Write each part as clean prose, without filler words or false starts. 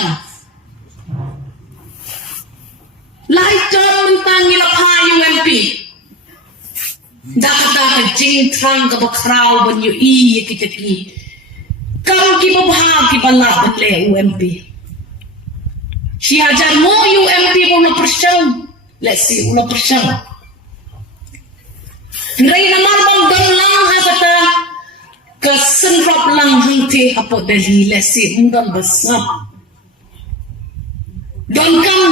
Siang lai jom mentang ilapha UMP dakata jing trang ka bakraw ban yu i kitaki kam ki babha ki bala batle UMP si hajar mo UMP mo persen let's see una persen ngai naman bang dalang ha kata kasenrap lang hangte apo Delhi let's see undang besar don kam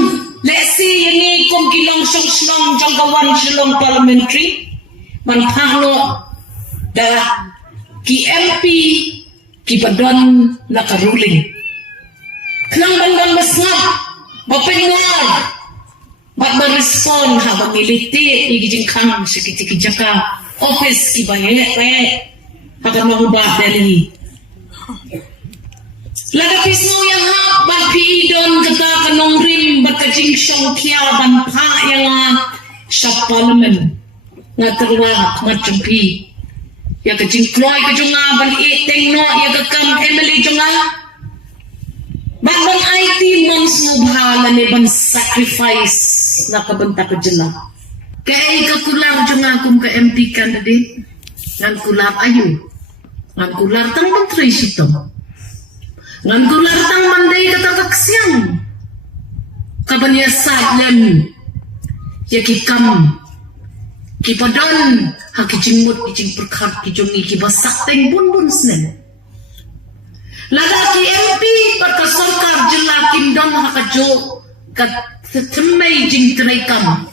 let's see ini kum kilong song jangkawan Shillong parliamentary man phano da ki MP ki padon nakaruling nang bandang besar bapengor bat berespon ha bangiliti igijing khang sikiti jaka office ki baye akan mengubah Delhi laga pisno yang hap ban pi don kata kanong rim bakajing syong kia ban pa yang sa parliament nga terwak macam pi ya kajing kloy kajunga ban iteng no ya kakam Emily junga ban ban IT mons ngubhala ni ban sacrifice na kabanta kajela kay kakular junga kum ka MP candidate ngan kular ayu ngan kular tang menteri sito ngan kular tang mandai kata kaksiang kabanya sadlem ya kikam kipadon hakijimut kijing perkhat kijungi kibasak teng bun snen lada ki MP perka sarkar jilla kindon hakajo kat setemmai jing terekam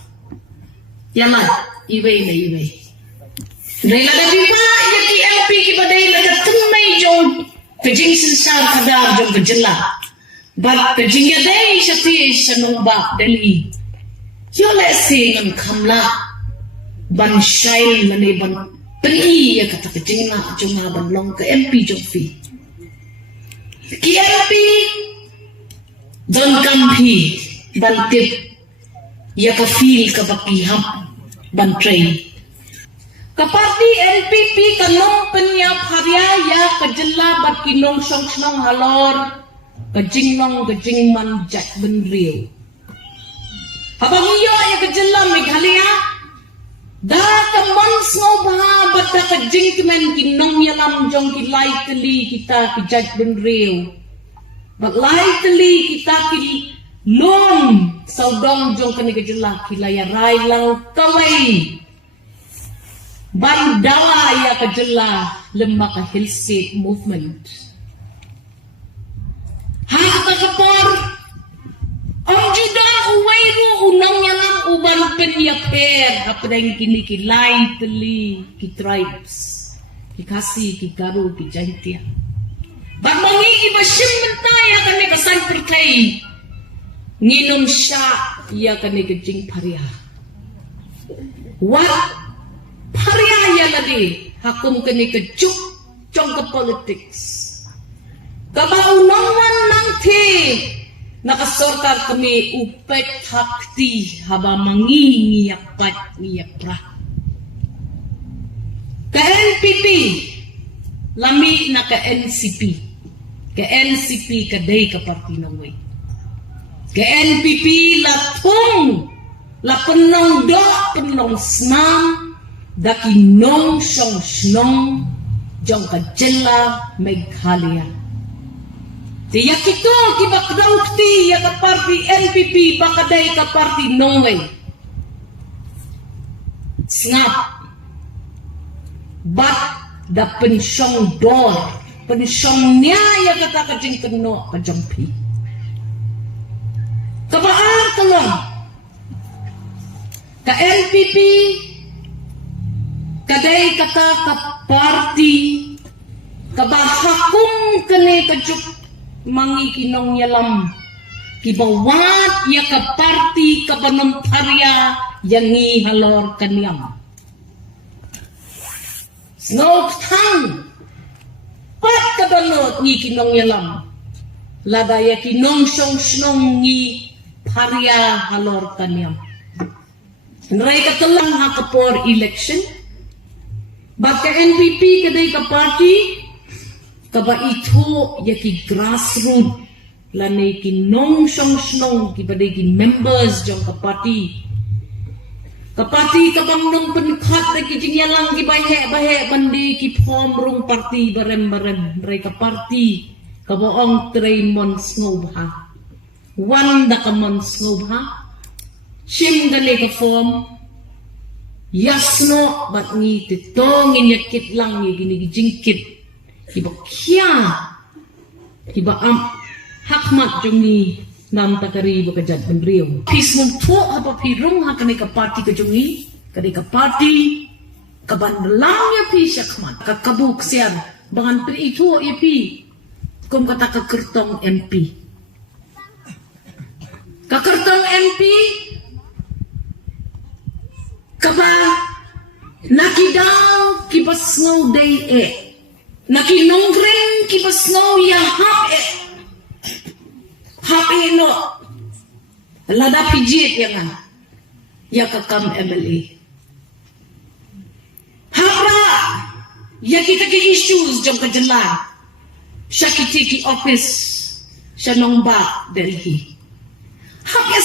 yala iwe Rela bipa ya ki MP ki badai lada temmai jong kejing sensar kadar jong kejela bat kejing ya dai shati shanong ba Delhi yo le sing kamla ban shail lane ban peni ya kata kejing na jong ban long ke MP jong fi ki MP don kampi ban tip ya ka feel ka bakiham ban train kaparti NPP kanong penyap harya ya kejela bat kinong song halor kejing man jak benriu abang iyo ya kejela Meghalaya da kaman ngobha bat kejing kemen kinong yalam jong kilai teli kita kijak benriu bat lai teli kita ki lom saudong jong kene kejela kilaya rai lang kalai Bandawa ya kejela lembak Hill State Movement. Hata kapor ang judan uwairu unang yalang uban penyaper apdeng kini kilai teli ki tribes kikasi ki garu ki jaintia. Bagmangi ki basim mentaya kane kasan perkai nginum sya ya kane kejing paria. What Parya ya lagi hakum kini kejuk cong ke politics. Kabaunawan nangti nakasorkar kami upet hakti haba mangi ngiyapat ngiyapra. Ke NPP lami na ke NCP. Ke NCP kadai ke parti nangway. Ke NPP latung la penong do penong snam daki nong song snong jong kejela Meghalaya. Tiyak itu kibak daukti ya ke parti NPP bakadai ke parti Nongway. Singap bat da pensyong dor pensyongnya ya kata kejing keno kejengpi. Kebaar telong ke NPP kadai kata ke parti kabahakum kene kejuk mangi kinong yalam kibawat ya ke parti kabanom karya yang ngi halor kaniam snok tang pat kabanot ngi kinong yalam lada ya kinong song snong ngi karya halor kaniam nrai katelang hakapor election Baka NPP kadai ka party kaba ito yaki grassroots Lani ki nong song snong ki badai ki members jong kapati. Kapati kabang nong penkat lagi jingyalang ki bahe bandi ki form rung parti barem mereka parti kaboong trainmon ngobha. Wanda kamon ngobha. Shim gani ka form yasno bat ngi titongin yakit lang ni gini jingkit. Iba kya iba hakmat jungi nam takari bakajat benriyo. Pis mong to apa pirung hakane ka parti ka jungi kani ka parti kabandalang ya pi hakmat kakabuk sian bangan pri itu ya pi kum kata ka kertong MP. Ka kertong MP kaba nakidaw kibas ngaw day nakinongren kibas ngaw ya hap happy no lada pijit yang ya kakam MLA hapa ya kita ke issues jom kejelan syakiti ki office syanongba Delhi hapa